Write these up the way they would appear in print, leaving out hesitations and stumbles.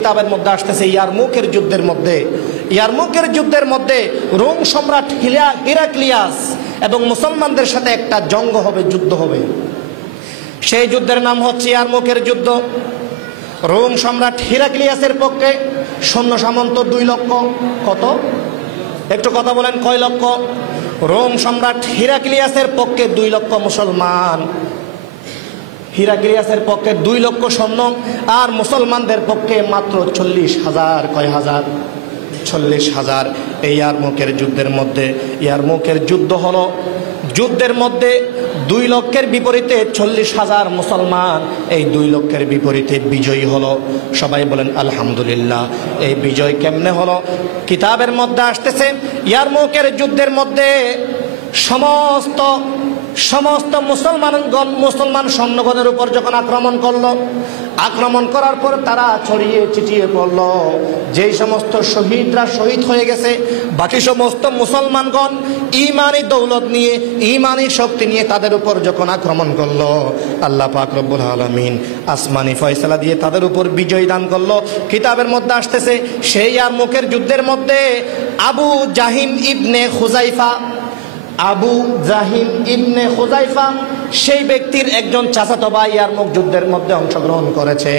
কিতাবের মধ্যে আসতেছে ইয়ারমুকের যুদ্ধের মধ্যে রোম সম্রাট হিরাক্লিয়াস এবং মুসলমানদের সাথে একটা জঙ্গ হবে, যুদ্ধ হবে। সেই যুদ্ধের নাম হচ্ছে ইয়ারমুকের যুদ্ধ। রোম সম্রাট হিরাক্লিয়াসের পক্ষে সৈন্য সামন্ত 2 লক্ষ। কত? একটু কথা বলেন, কয় লক্ষ? রোম সম্রাট হিরাক্লিয়াসের পক্ষে 2 লক্ষ মুসলমান, হিরাক্লিয়াসের পক্ষে 2 লক্ষ সৈন্য, আর মুসলমানদের পক্ষে মাত্র 40,000। কয় হাজার? 40,000। এই ইয়ারমুকের যুদ্ধ হলো, যুদ্ধের মধ্যে 2 লক্ষের বিপরীতে 40,000 মুসলমান এই 2 লক্ষের বিপরীতে বিজয়ী হলো। সবাই বলেন আলহামদুলিল্লাহ। এই বিজয় কেমনে হলো? কিতাবের মধ্যে আসতেছে ইয়ারমুকের যুদ্ধের মধ্যে সমস্ত মুসলমান সৈন্যগণের উপর যখন আক্রমণ করার পর তারা ছড়িয়ে ছিটিয়ে পড়ল। যেই সমস্ত শহীদরা শহীদ হয়ে গেছে, বাকি সমস্ত মুসলমানগণ ঈমানি দৌলত নিয়ে, ঈমানি শক্তি নিয়ে তাদের উপর যখন আক্রমণ করলো, আল্লাহ পাক রব্বুল আলামিন আসমানি ফয়সালা দিয়ে তাদের উপর বিজয় দান করলো। কিতাবের মধ্যে আসতেছে সেই ইয়ারমুকের যুদ্ধের মধ্যে আবু জাহিম ইবনে খুজাইফা সেই ব্যক্তির একজন চাচাতো ভাই ইয়ারমুক যুদ্ধের মধ্যে অংশগ্রহণ করেছে।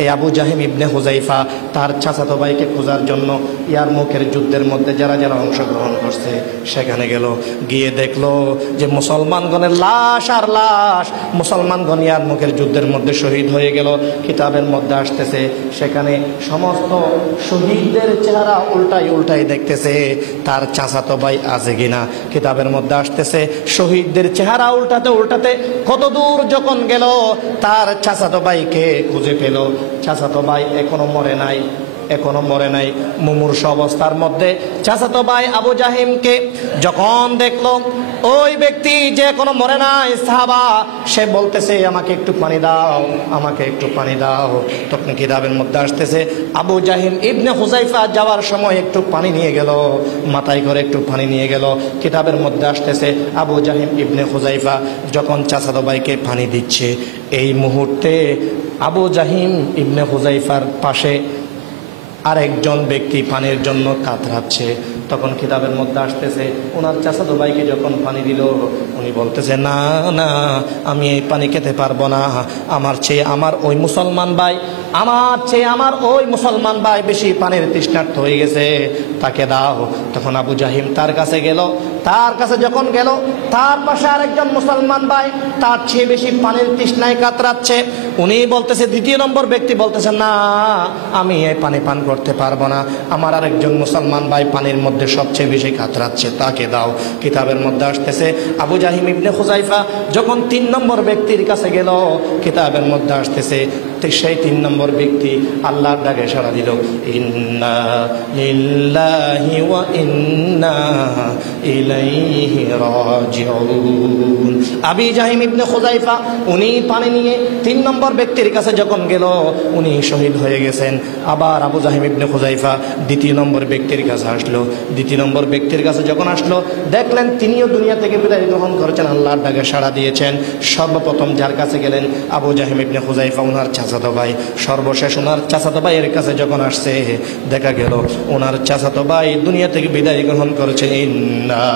এই আবু জাহিম ইবনে খুজাইফা তার চাচাতো ভাইকে খোঁজার জন্য ইয়ারমুকের যুদ্ধের মধ্যে যারা অংশগ্রহণ করছে সেখানে গেল। গিয়ে দেখলো যে মুসলমানগণের লাশ আর লাশ, মুসলমানগণ ইয়ারমুকের যুদ্ধের মধ্যে শহীদ হয়ে গেল। কিতাবের মধ্যে আসতেছে সেখানে সমস্ত শহীদদের চেহারা উল্টাই দেখতেছে তার চাচাতো ভাই আছে কিনা। কিতাবের মধ্যে আসতেছে শহীদদের চেহারা উল্টাতে কত দূর যখন গেল, তার চাচাতো ভাইকে খুঁজে পেল। চাচাতো ভাই এখনো মরে নাই। মুমূর্ষ অবস্থার মধ্যে চাচাতো ভাই আবু জাহিমকে যখন দেখলো, ওই ব্যক্তি যে এখনো মরে নাই সাহাবা, সে বলতেছে আমাকে একটু পানি দাও। তখন কিতাবের মধ্যে আসতেছে আবু জাহিম ইবনে খুজাইফা যাওয়ার সময় একটু পানি নিয়ে গেল, মাথায় করে একটু পানি নিয়ে গেল। কিতাবের মধ্যে আসতেছে আবু জাহিম ইবনে খুজাইফা যখন চাচাতো ভাইকে পানি দিচ্ছে, এই মুহূর্তে আবু জাহিম ইবনে খুজাইফার পাশে আরেকজন ব্যক্তি পানির জন্য কাতরাচ্ছে। তখন কিতাবের মধ্যে আসতেছে ওনার চাচাতো ভাইকে যখন পানি দিল, উনি বলতেছে না, আমি এই পানি খেতে পারবো না, আমার চেয়ে আমার ওই মুসলমান ভাই বেশি পানির তৃষ্ণার্ত হয়ে গেছে, তাকে দাও। তখন আবু জাহিম তার কাছে গেল। তার কাছে যখন গেল, তার পাশে আরেকজন মুসলমান ভাই তার চেয়ে বেশি পানির তৃষ্ণায় কাতরাচ্ছে। উনি বলতেছে, দ্বিতীয় নম্বর ব্যক্তি বলতেছে না, আমি এই পানি পান করতে পারবো না, আমার আরেকজন মুসলমান ভাই পানির মধ্যে সবচেয়ে বেশি কাতরাচ্ছে, তাকে দাও। কিতাবের মধ্যে আসতেছে আবু জাহিম ইবনে খুজাইফা যখন 3 নম্বর ব্যক্তির কাছে গেল, কিতাবের মধ্যে আসতেছে সেই 3 নম্বর ব্যক্তি আল্লাহর ডাকে সাড়া দিল, ইন্না লিল্লাহি ওয়া ইন্না ইলাইহি রাজিউন। আবু জাহিম ইবনে খুজাইফা উনি পানি নিয়ে 3 নম্বর ব্যক্তির কাছে যখন গেল, উনি শহীদ হয়ে গেছেন। আবার আবু জাহিম ইবনে খুজাইফা 2 নম্বর ব্যক্তির কাছে আসলো। 2 নম্বর ব্যক্তির কাছে যখন আসলো, দেখলেন তিনিও দুনিয়া থেকে বিদায় গ্রহণ করেছেন, আল্লাহর ডাকে সাড়া দিয়েছেন। সর্বপ্রথম যার কাছে গেলেন আবু জাহিম ইবনে খুজাইফা, ওনার চাচাতো ভাই। সর্বশেষ ওনার চাচাতো ভাইয়ের কাছে যখন আসছে, দেখা গেল ওনার চাচাতো ভাই দুনিয়া থেকে বিদায় গ্রহণ করেছেন। ইন্না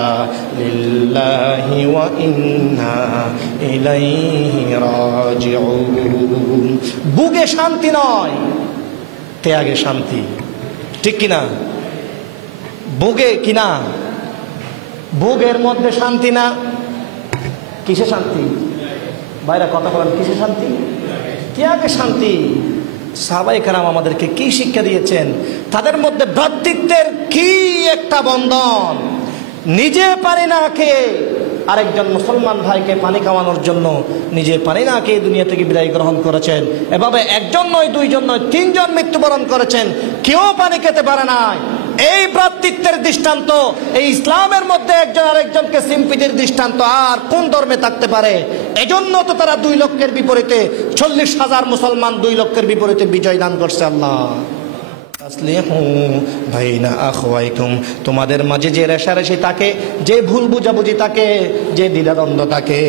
লিল্লাহি ওয়া ইন্না ইলাইহি রাজিউন। বুকে শান্তি নয়, ত্যাগে শান্তি, ঠিক কিনা? বুকের মধ্যে শান্তি না, কিসে শান্তি? বাইরে কথা বলেন, কিসে শান্তি? ত্যাগে শান্তি। সাহাবায়ে কেরাম আমাদেরকে কি শিক্ষা দিয়েছেন? তাদের মধ্যে ভ্রাতৃত্বের কি একটা বন্ধন। নিজে পানি না খেয়ে আরেকজন মুসলমান ভাইকে পানি খাওয়ানোর জন্য নিজে পানি না খেয়ে দুনিয়া থেকে বিদায় গ্রহণ করেছেন। এভাবে 1 জন নয়, 2 জন নয়, 3 জন মৃত্যুবরণ করেছেন, কেউ পানি খেতে পারে নাই। এই ভ্রাতৃত্বের দৃষ্টান্ত, এই ইসলামের মধ্যে একজন আরেকজনকে সিম্পিতির দৃষ্টান্ত আর কোন ধর্মে থাকতে পারে? এজন্য তো তারা 2 লক্ষের বিপরীতে 40,000 মুসলমান 2 লক্ষের বিপরীতে বিজয় দান করছে আল্লাহ। আসলিহু বাইনা আখওয়াইকুম, তোমাদের মাঝে যে রেষারেষি থাকে, যে ভুল বুঝাবুঝি থাকে, যে দ্বিধাদ্বন্দ্ব থাকে,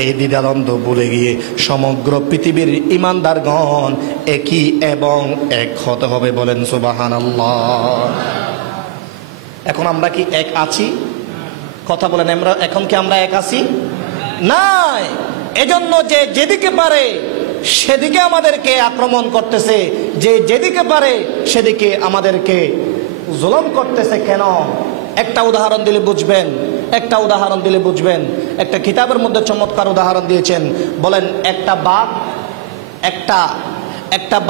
এই দ্বিধাদ্বন্দ্ব ভুলে গিয়ে সমগ্র পৃথিবীর ইমানদারগণ একই এবং এক হতে হবে। বলেন সুবহানাল্লাহ। এখন আমরা কি এক আছি? কথা বলেন, আমরা এখন কি আমরা এক আছি? নাই। এজন্য যে যেদিকে পারে সেদিকে আমাদেরকে আক্রমণ করতেছে, যে যেদিকে পারে সেদিকে আমাদেরকে জুলুম করতেছে। কেন? একটা উদাহরণ দিলে বুঝবেন, একটা উদাহরণ দিলে বুঝবেন। একটা কিতাবের মধ্যে চমৎকার উদাহরণ দিয়েছেন। বলেন, একটা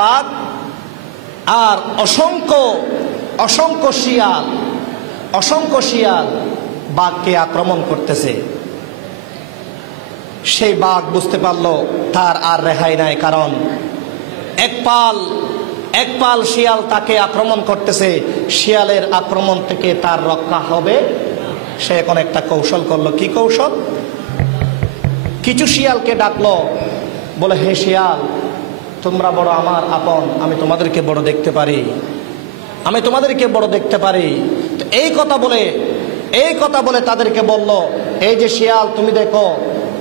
বাঘ আর অসংখ্য শিয়াল বাঘকে আক্রমণ করতেছে। সেই বাঘ বুঝতে পারলো তার আর রেহাই নাই, কারণ এক পাল শিয়াল তাকে আক্রমণ করতেছে। শিয়ালের আক্রমণ থেকে তার রক্ষা হবে। সে এখন একটা কৌশল করলো। কি কৌশল? কিছু শিয়ালকে ডাকলো, বলে, হে শিয়াল, তোমরা বড় আমার আপন, আমি তোমাদেরকে বড় দেখতে পারি, আমি তোমাদেরকে বড় দেখতে পারি। তো এই কথা বলে তাদেরকে বলল, এই যে শিয়াল, তুমি দেখো,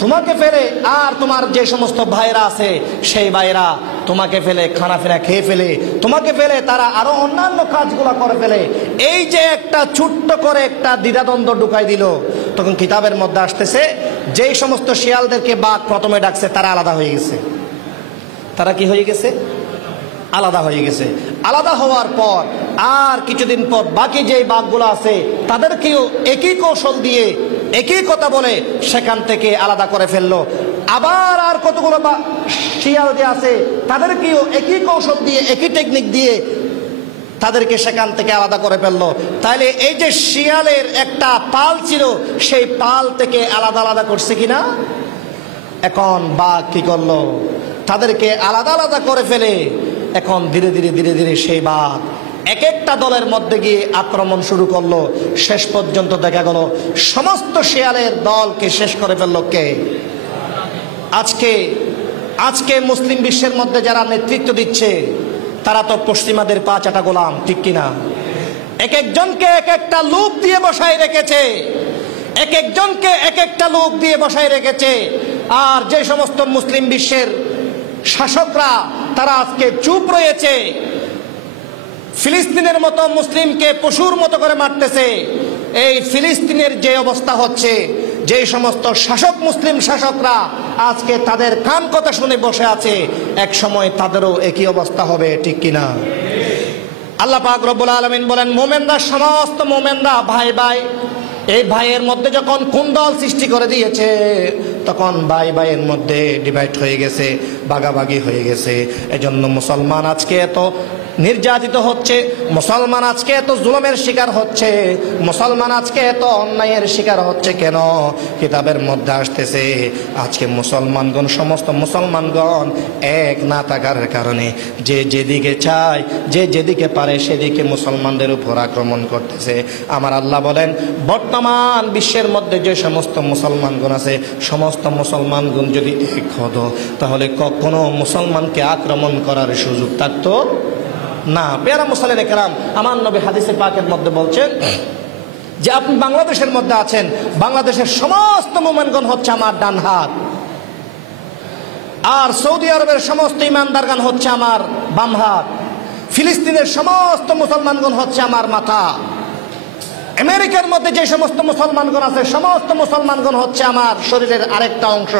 তোমাকে ফেলে আর তোমার যে সমস্ত ভাইরা আছে সেই ভাইরা তোমাকে ফেলে খানাফিনা খেয়ে ফেলে, তোমাকে ফেলে তারা আরো অন্যান্য কাজগুলো করে ফেলে। এই যে একটা ছোট্ট করে একটা দ্বিধাদ্বন্দ্ব ঢুকাই দিল। তখন কিতাবের মধ্যে আসতেছে, যেই সমস্ত শিয়ালদেরকে বাঘ প্রথমে ডাকছে তারা আলাদা হয়ে গেছে। তারা কি হয়ে গেছে? আলাদা হয়ে গেছে। আলাদা হওয়ার পর আর কিছুদিন পর বাকি যেই বাঘগুলো আছে তাদেরকেও একই কৌশল দিয়ে একই কথা বলে সেখান থেকে আলাদা করে ফেললো। আবার আর কতগুলো শিয়াল যে আছে তাদেরকেও একই কৌশল দিয়ে একই টেকনিক দিয়ে তাদেরকে সেখান থেকে আলাদা করে ফেললো। তাহলে এই যে শিয়ালের একটা পাল ছিল, সেই পাল থেকে আলাদা আলাদা করছে কিনা? এখন বাঘ কি করলো? তাদেরকে আলাদা আলাদা করে ফেলে এখন ধীরে ধীরে সেই বাঘ এক একটা দলের মধ্যে গিয়ে আক্রমণ শুরু করলো। শেষ পর্যন্ত দেখা গেল সমস্ত শিয়ালের দলকে শেষ করে ফেললো কে? আজকে মুসলিম বিশ্বের মধ্যে যারা নেতৃত্ব দিচ্ছে তারা তো পশ্চিমাদের পা চাটা গোলাম, ঠিক কিনা? এক একজনকে এক একটা লোক দিয়ে বসায় রেখেছে, এক একজনকে এক একটা লোক দিয়ে বসায় রেখেছে। আর যে সমস্ত মুসলিম বিশ্বের শাসকরা তারা আজকে চুপ রয়েছে, ফিলিস্তিনের মতো মুসলিমকে পশুর মতো করে মারতেছে। এই ফিলিস্তিনের যে অবস্থা হচ্ছে, যে সমস্ত মুসলিম শাসকরা আজকে তাদের কান কথা শুনে বসে আছে, এক সময় তাদেরও একই অবস্থা হবে, ঠিক কিনা? আল্লাহ পাক রব্বুল আলামিন বলেন, মুমিনরা, সমস্ত মুমিনরা ভাই ভাই। এই ভাইয়ের মধ্যে যখন কুন্দল সৃষ্টি করে দিয়েছে, তখন ভাইয়ের মধ্যে ডিভাইড হয়ে গেছে, ভাগাভাগি হয়ে গেছে। এজন্য মুসলমান আজকে এত নির্যাতিত হচ্ছে, মুসলমান আজকে এত জুলুমের শিকার হচ্ছে, মুসলমান আজকে এত অন্যায়ের শিকার হচ্ছে। কেন? কিতাবের মধ্যে আসতেছে, আজকে মুসলমানগণ, সমস্ত মুসলমানগণ এক না থাকার কারণে যে যেদিকে চায়, যে যেদিকে পারে সেদিকে মুসলমানদের উপর আক্রমণ করতেছে। আমার আল্লাহ বলেন, বর্তমান বিশ্বের মধ্যে যে সমস্ত মুসলমানগণ আছে, সমস্ত মুসলমানগণ যদি এক হতো তাহলে কখনো মুসলমানকে আক্রমণ করার সুযোগ থাকতো না। পেয়ারা মুসলিম একরাম, আমার নবী হাদিসে পাকের মধ্যে বলছেন যে আপনি বাংলাদেশের মধ্যে আছেন, বাংলাদেশের সমস্ত মুমিনগণ হচ্ছে আমার ডান হাত, আর সৌদি আরবের সমস্ত ইমানদারগণ হচ্ছে আমার বাম হাত, ফিলিস্তিনের সমস্ত মুসলমানগণ হচ্ছে আমার মাথা, আমেরিকার মধ্যে যে সমস্ত মুসলমানগণ আছে সমস্ত মুসলমানগণ হচ্ছে আমার শরীরের আরেকটা অংশ।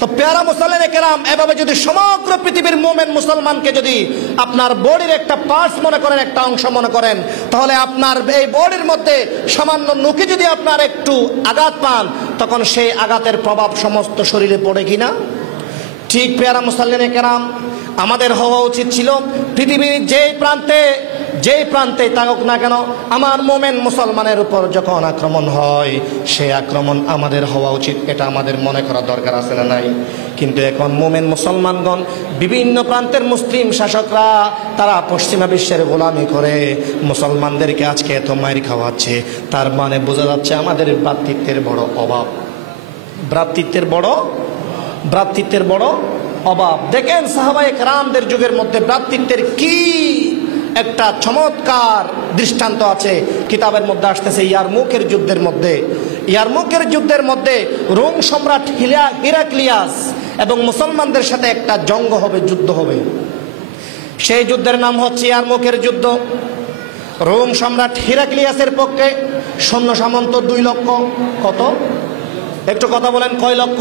তো পেয়ারা মুসলিম একরাম, এভাবে যদি সমগ্র পৃথিবীর মুমিন মুসলমানকে যদি আপনার বডির একটা পার্টস মনে করেন, একটা অংশ মনে করেন, তাহলে আপনার এই বডির মধ্যে সামান্য নুকি যদি আপনার একটু আঘাত পান, তখন সেই আঘাতের প্রভাব সমস্ত শরীরে পড়ে কিনা? ঠিক পেয়ারা মুসলিম একরাম, আমাদের হওয়া উচিত ছিল পৃথিবীর যেই প্রান্তে থাকুক না কেন, আমার মোমেন মুসলমানের উপর যখন আক্রমণ হয়, সেই আক্রমণ আমাদের হওয়া উচিত, এটা আমাদের মনে করা দরকার আছে না নাই? কিন্তু এখন মোমেন মুসলমানগণ, বিভিন্ন প্রান্তের মুসলিম শাসকরা তারা পশ্চিমা বিশ্বের গোলামি করে মুসলমানদেরকে আজকে এত মাইর খাওয়াচ্ছে। তার মানে বোঝা যাচ্ছে আমাদের ভ্রাতৃত্বের বড় অভাব, ভ্রাতৃত্বের বড় অভাব। দেখেন সাহাবায়ে কেরামদের যুগের মধ্যে ভ্রাতৃত্বের কি একটা চমৎকার দৃষ্টান্ত আছে কিতাবের মধ্যে আসতেছে। ইয়ারমুকের যুদ্ধের মধ্যে রোম সম্রাট হিরাক্লিয়াস এবং মুসলমানদের সাথে একটা জঙ্গ হবে, যুদ্ধ হবে। সেই যুদ্ধের নাম হচ্ছে ইয়ারমুকের যুদ্ধ। রোম সম্রাট হিরাক্লিয়াসের পক্ষে সৈন্য সামন্ত 2 লক্ষ। কত? একটু কথা বলেন, কয় লক্ষ?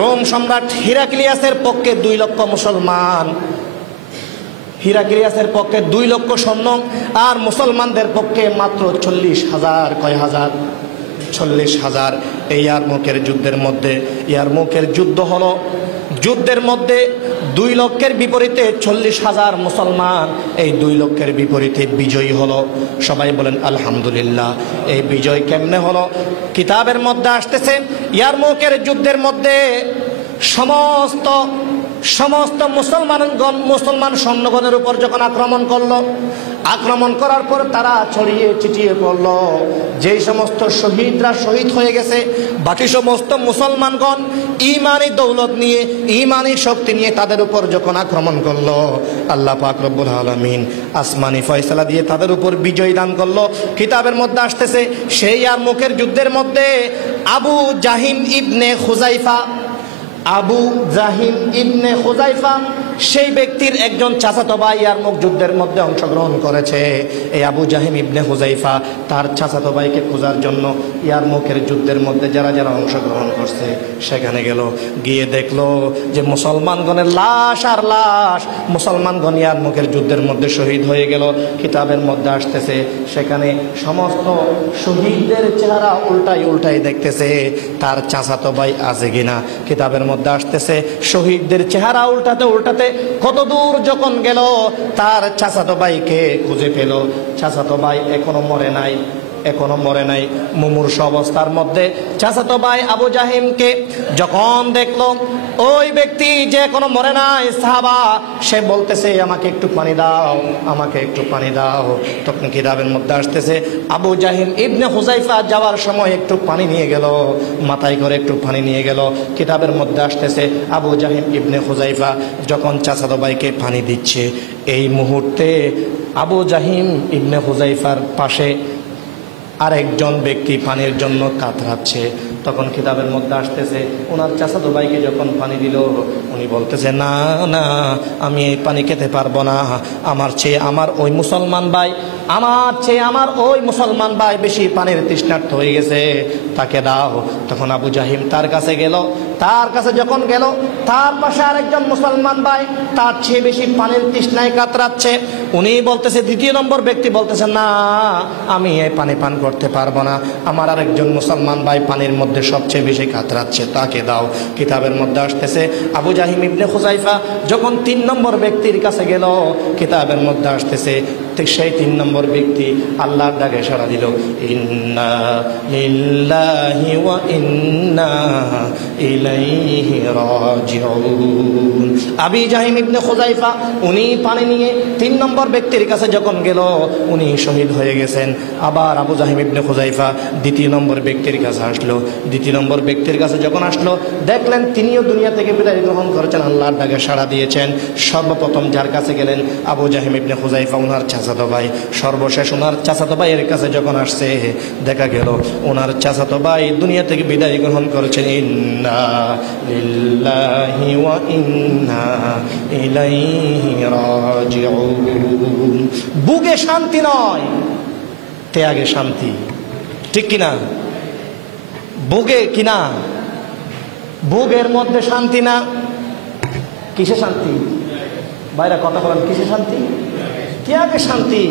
রোম সম্রাট হিরাক্লিয়াসের পক্ষে 2 লক্ষ মুসলমান। হিরাক্লিয়াসের পক্ষে 2 লক্ষ সৈন্য, আর মুসলমানদের পক্ষে মাত্র 40,000। কয় হাজার? 40,000। এই ইয়ারমুকের যুদ্ধের যুদ্ধ হলো। যুদ্ধের মধ্যে 2 লক্ষের বিপরীতে 40,000 মুসলমান এই 2 লক্ষের বিপরীতে বিজয়ী হলো। সবাই বলেন আলহামদুলিল্লাহ। এই বিজয় কেমনে হলো? কিতাবের মধ্যে আসতেছে ইয়ারমুকের যুদ্ধের মধ্যে সমস্ত মুসলমান সৈন্যগণের উপর যখন আক্রমণ করার পর তারা ছড়িয়ে ছিটিয়ে পড়ল। যেই সমস্ত শহীদরা শহীদ হয়ে গেছে, বাকি সমস্ত মুসলমানগণ ঈমানি দৌলত নিয়ে, ঈমানি শক্তি নিয়ে তাদের উপর যখন আক্রমণ করলো, আল্লাহ পাক রব্বুল আলামিন আসমানি ফয়সালা দিয়ে তাদের উপর বিজয় দান করলো। কিতাবের মধ্যে আসতেছে সেই ইয়ারমুকের যুদ্ধের মধ্যে আবু জাহিম ইবনে খুজাইফা সেই ব্যক্তির একজন চাচাতো ভাই ইয়ারমুক যুদ্ধের মধ্যে অংশগ্রহণ করেছে। এই আবু জাহিম ইবনে খুজাইফা তার চাচাতো ভাইকে খোঁজার জন্য ইয়ারমুকের যুদ্ধের মধ্যে যারা অংশগ্রহণ করছে সেখানে গেল। গিয়ে দেখলো যে মুসলমানগণের লাশ আর লাশ, মুসলমানগণ ইয়ারমুকের যুদ্ধের মধ্যে শহীদ হয়ে গেল। কিতাবের মধ্যে আসতেছে সেখানে সমস্ত শহীদদের চেহারা উল্টাই দেখতেছে তার চাচাতো ভাই আছে কিনা। কিতাবের মধ্যে আসতেছে শহীদদের চেহারা উল্টাতে কত দূর যখন গেল, তার চাচাতো ভাইকে খুঁজে পেল। চাচাতো ভাই এখনো মরে নাই, মুমূর্ষ অবস্থার মধ্যে চাচাতো ভাই আবু জাহিমকে যখন দেখলো, ওই ব্যক্তি যে এখনো মরে নাই সাহাবা, সে বলতেছে আমাকে একটু পানি দাও। তখন কিতাবের মধ্যে আসতেছে আবু জাহিম ইবনে হুযাইফা যাওয়ার সময় একটু পানি নিয়ে গেল, মাথায় করে একটু পানি নিয়ে গেল। কিতাবের মধ্যে আসতেছে আবু জাহিম ইবনে হুযাইফা যখন চাচাতো ভাইকে পানি দিচ্ছে, এই মুহূর্তে আবু জাহিম ইবনে হুযাইফার পাশে আরেকজন ব্যক্তি পানির জন্য কাতরাচ্ছে। তখন কিতাবের মধ্যে আসতেছে ওনার চাচাতো ভাইকে যখন পানি দিল, উনি বলতেছে না, আমি এই পানি খেতে পারবো না, আমার চেয়ে আমার ওই মুসলমান ভাই বেশি পানির তৃষ্ণার্ত হয়ে গেছে, তাকে দাও। তখন আবু জাহিম তার কাছে গেল। তার কাছে যখন গেল, তার পাশে আরেকজন মুসলমান ভাই তার চেয়ে বেশি পানির তৃষ্ণায় কাতরাচ্ছে। উনি বলতেছে, দ্বিতীয় নম্বর ব্যক্তি বলতেছে না, আমি এই পানি পান করতে পারবো না, আমার আরেকজন মুসলমান ভাই পানির মধ্যে সবচেয়ে বেশি কাতরাচ্ছে, তাকে দাও। কিতাবের মধ্যে আসতেছে আবু জাহিম ইবনে খুযাইফা যখন 3 নম্বর ব্যক্তির কাছে গেল, কিতাবের মধ্যে আসতেছে সেই 3 নম্বর ব্যক্তি আল্লাহর ডাকে সাড়া দিল, ইন্না লিল্লাহি ওয়া ইন্না ইলাইহি রাজিউন। আবু জাহিম ইবনে খুযাইফা উনি পানি নিয়ে 3 নম্বর ব্যক্তির কাছে যখন গেল, উনি শহীদ হয়ে গেছেন। আবার আবু জাহিম ইবনে খুযাইফা দ্বিতীয় নম্বর ব্যক্তির কাছে আসলো। দ্বিতীয় নম্বর ব্যক্তির কাছে যখন আসলো, দেখলেন তিনিও দুনিয়া থেকে বিদায় গ্রহণ করেছেন, আল্লাহর ডাকে সাড়া দিয়েছেন। সর্বপ্রথম যার কাছে গেলেন আবু জাহিম ইবনে খুযাইফা, ওনার চাচাতো ভাই। সর্বশেষ ওনার চাচাতো ভাইয়ের কাছে যখন আসছে, দেখা গেল ওনার চাচাতো ভাই দুনিয়া থেকে বিদায় গ্রহণ করেছেন। ইন্না লিল্লাহি ওয়া ইন্না ইলাইহি রাজিউন। বুকে শান্তি নয়, ত্যাগে শান্তি, ঠিক কিনা? বুকের মধ্যে শান্তি না, কিসে শান্তি? বাইরে কথা বলেন, কিসে শান্তি? ত্যাগে শান্তি।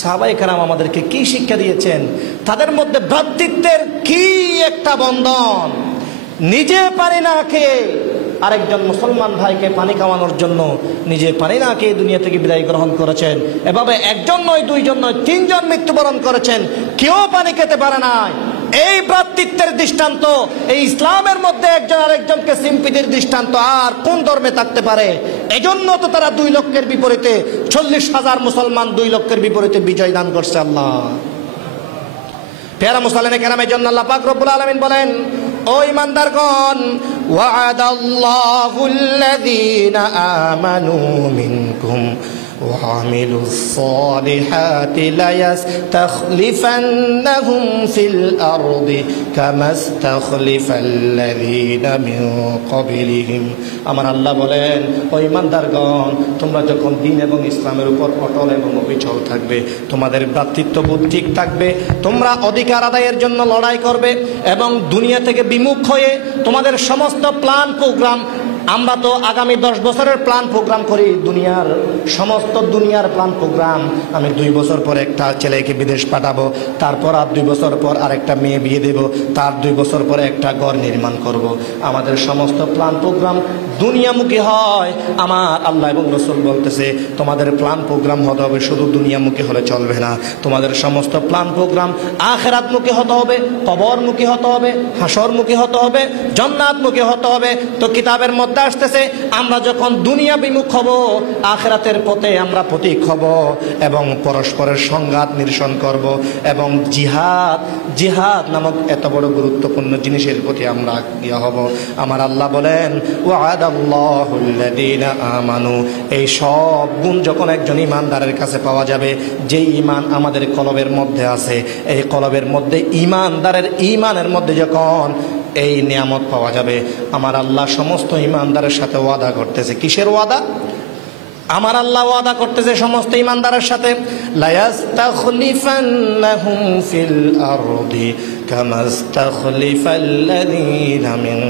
সাহাবায়ে কেরাম আমাদেরকে কি শিক্ষা দিয়েছেন? তাদের মধ্যে ভ্রাতৃত্বের কি একটা বন্ধন। নিজে পানি না খেয়ে আরেকজন মুসলমান ভাইকে পানি খাওয়ানোর জন্য নিজে পানি না খেয়ে দুনিয়া থেকে বিদায় গ্রহণ করেছেন। এভাবে একজন নয়, 2 জন নয়, 3 জন মৃত্যুবরণ করেছেন, কেউ পানি খেতে পারে নাই। এই ভ্রাতৃত্বের দৃষ্টান্ত এই ইসলামের মধ্যে একজন আরেকজনকে সিম্পিতির দৃষ্টান্ত আর কোন ধর্মে থাকতে পারে? এজন্য তো তারা 2 লক্ষের বিপরীতে 40,000 মুসলমান 2 লক্ষের বিপরীতে বিজয় দান করছে আল্লাহ। পেয়ারা মুসলিম কেরামের জন্য আল্লাহ পাক রব্বুল আলামিন বলেন, ও ঈমানদারগণ, ওয়া'দাল্লাহুল্লাযীনা আমানু মিনকুম وعملوا الصالحات ليستخلفنهم في الأرض كما استخلف الذين من قبلهم আমার আল্লাহ বলেন ও ঈমানদারগণ তোমরা যখন দ্বীন এবং ইসলামের উপর অটল এবং অবিচল থাকবে তোমাদের ভ্রাতৃত্ববোধ ঠিক থাকবে তোমরা অধিকার আদায়ের জন্য লড়াই করবে এবং দুনিয়া থেকে বিমুখ হয়ে তোমাদের সমস্ত প্ল্যান প্রোগ্রাম আমরা তো আগামী 10 বছরের প্ল্যান প্রোগ্রাম করি সমস্ত দুনিয়ার প্ল্যান প্রোগ্রাম আমি 2 বছর পর একটা ছেলেকে বিদেশ পাঠাবো তারপর আর 2 বছর পর আরেকটা মেয়ে বিয়ে দেব তার 2 বছর পর একটা ঘর নির্মাণ করব আমাদের সমস্ত প্ল্যান প্রোগ্রাম দুনিয়ামুখী হয় আমার আল্লাহ এবং রাসূল বলতেছে তোমাদের প্ল্যান প্রোগ্রাম হতে হবে শুধু দুনিয়ামুখী হলে চলবে না তোমাদের সমস্ত প্ল্যান প্রোগ্রাম আখিরাতমুখী হতে হবে কবরমুখী হতে হবে হাসরমুখী হতে হবে জান্নাতমুখী হতে হবে তো কিতাবের মধ্যে আসতেছে আমরা যখন দুনিয়া বিমুখ হব আখিরাতের পথে আমরা পথিক হব এবং পরস্পরের সংঘাত নিরসন করব এবং জিহাদ নামক এত বড় গুরুত্বপূর্ণ জিনিসের প্রতি আমরা ইয়া হব আমার আল্লাহ বলেন ওয়াদাল্লাহুল্লাযীনা আমানু এই সব গুণ যখন একজন ঈমানদারের কাছে পাওয়া যাবে যে ঈমান আমাদের কলবের মধ্যে আছে এই কলবের মধ্যে ঈমানদারের ঈমানের মধ্যে যখন এই নিয়ামত পাওয়া যাবে আমার আল্লাহ সমস্ত ঈমানদারের সাথে ওয়াদা করতেছে কিসের ওয়াদা আমার আল্লাহ ওয়াদা করতেছে সমস্ত ঈমানদারের সাথে লায়াস্তাখলিফান্নাহুম ফিল আরদি কামাস্তাখলিফাল্লাযীনা মিন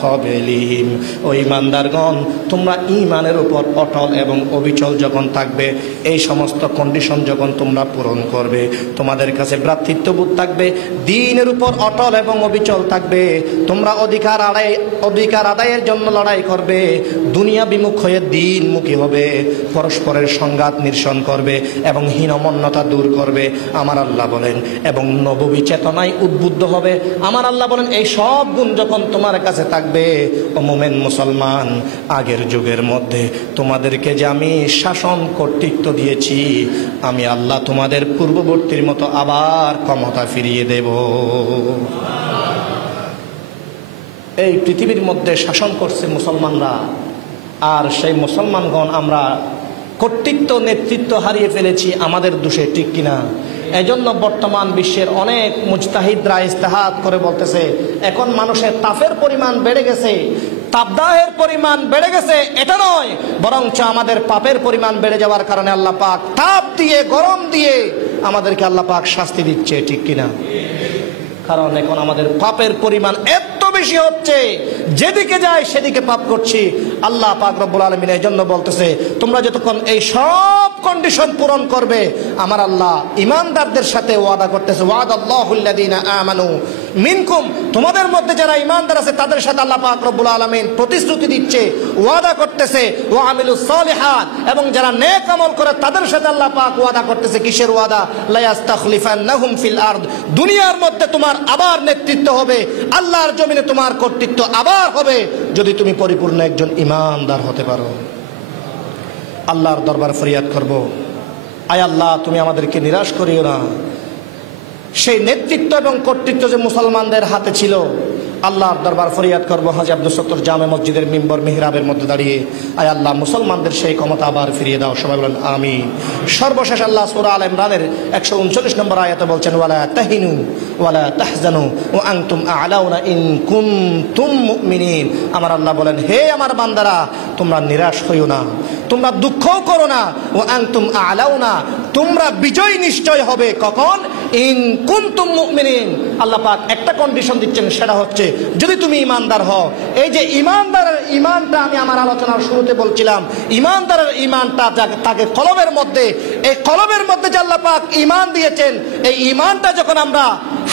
ক্বাবলিহিম ও ঈমানদারগণ তোমরা ঈমানের উপর অটল এবং অবিচল যখন থাকবে এই সমস্ত কন্ডিশন যখন তোমরা পূরণ করবে তোমাদের কাছে ভ্রাতৃত্ববোধ থাকবে দ্বীনের উপর অটল এবং অবিচল থাকবে তোমরা অধিকার আদায়ের জন্য লড়াই করবে দুনিয়া বিমুখ হয়ে দ্বীনমুখী হবে পরস্পরের সংঘাত নিরসন করবে এবং হীনমন্যতা দূর করবে আমার আল্লাহ বলেন এবং নববী চেতনায় উদ্বুদ্ধ হবে আমার আল্লাহ বলেন এই সব গুণ যখন তোমার কাছে থাকবে ও মুমিন মুসলমান আগের যুগের মধ্যে তোমাদেরকে যে আমি শাসন কর্তৃত্ব দিয়েছি আমি আল্লাহ তোমাদের পূর্ববর্তীর মতো আবার ক্ষমতা ফিরিয়ে দেব এই পৃথিবীর মধ্যে শাসন করছে মুসলমানরা আর সেই মুসলমানগণ আমরা কর্তৃত্ব নেতৃত্ব হারিয়ে ফেলেছি আমাদের দোষে ঠিক কিনা এজন্য বর্তমান বিশ্বের অনেক মুজতাহিদরা ইজতিহাদ করে বলতেছে এখন মানুষের তাপের পরিমাণ বেড়ে গেছে তাপদাহের পরিমাণ বেড়ে গেছে এটা নয় বরঞ্চ আমাদের পাপের পরিমাণ বেড়ে যাওয়ার কারণে আল্লাহ পাক তাপ দিয়ে গরম দিয়ে আমাদেরকে আল্লাহ পাক শাস্তি দিচ্ছে ঠিক কিনা কারণ এখন আমাদের পাপের পরিমাণ এত বেশি হচ্ছে যেদিকে যায় সেদিকে পাপ করছি আল্লাহ পাক রব্বুল আলামিন এই জন্য বলতেছে তোমরা যতক্ষণ এই সব কন্ডিশন পূরণ করবে আমার আল্লাহ ঈমানদারদের সাথে ওয়াদা করতেছে ওয়াদাল্লাহুল্লাযীনা আমানু মিনকুম তোমাদের মধ্যে যারা ঈমানদার আছে তাদের সাথে আল্লাহ পাক রব্বুল আলামিন প্রতিশ্রুতি দিচ্ছে ওয়াদা করতেছে ওয়া আমিলুস সালিহাত এবং যারা নেক আমল করে তাদের সাথে আল্লাহ পাক ওয়াদা করতেছে কিসের ওয়াদা লা ইয়াস্তাখলিফান্নাহুম ফিল আরদ দুনিয়ার মধ্যে তোমার আবার নেতৃত্ব হবে আল্লাহর জমিনে তোমার কর্তৃত্ব আবার হবে যদি তুমি পরিপূর্ণ একজন ঈমানদার হতে পারো আল্লাহর দরবার ফরিয়াদ করব আয় আল্লাহ তুমি আমাদেরকে নিরাশ করিও না সেই নেতৃত্ব এবং কর্তৃত্ব যে মুসলমানদের হাতে ছিল আল্লাহর দরবার ফরিয়াদ করব হাজী আব্দুল সত্তর জামে মসজিদের মিম্বর মিহরাবের মধ্যে দাঁড়িয়ে আয় আল্লাহ মুসলমানদের সেই ক্ষমতা আবার ফিরিয়ে দাও সবাই বলেন আমিন সর্বশেষ আল্লাহ সূরা আল ইমরানের 139 নম্বর আয়াতে বলছেন ওয়ালা তাহিনু ওয়ালা তাহজানু ওয়া আনতুম আ'লাউনা ইন কুনতুম মুমিনিন আমার আল্লাহ বলেন হে আমার বান্দারা তোমরা নিরাশ হইও না তোমরা দুঃখও করো না ওয়া আনতুম আ'লাউনা তোমরা বিজয় নিশ্চয় হবে কখন ইন কুনতুম মুমিনিন আল্লাহ পাক একটা কন্ডিশন দিচ্ছেন সেটা হচ্ছে যদি তুমি ঈমানদার হও এই যে ঈমানদারের ঈমানটা আমি আমার আলোচনার শুরুতে বলছিলাম ঈমানদারের ঈমানটা তাকে কলবের মধ্যে এই কলবের মধ্যে যে আল্লাহ পাক ঈমান দিয়েছেন এই ঈমানটা যখন আমরা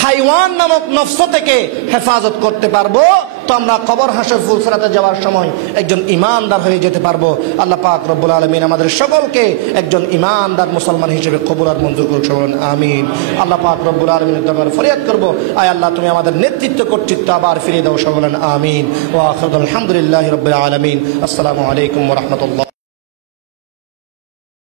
হাইওয়ান নামক নফস থেকে হেফাজত করতে পারবো তো আমরা কবর হাসর ফুলসিরাতে যাওয়ার সময় একজন ঈমানদার হয়ে যেতে পারবো আল্লাহ পাক রব্বুল আলামিন আমাদের সকলকে একজন ঈমানদার মুসলমান হিসেবে কবুল আর মঞ্জুর করুন বলেন আমিন আল্লাহ পাক রব্বুল আলামিনের দরবারে ফরিয়াদ করব আয় আল্লাহ তুমি আমাদের নেতৃত্ব কর্তৃত্ব আবার ফিরিয়ে দাও বলেন আমিন ওয়া আখিরু আলহামদুলিল্লাহি রাব্বিল আলামিন আসসালামু আলাইকুম ওয়া রাহমাতুল্লাহ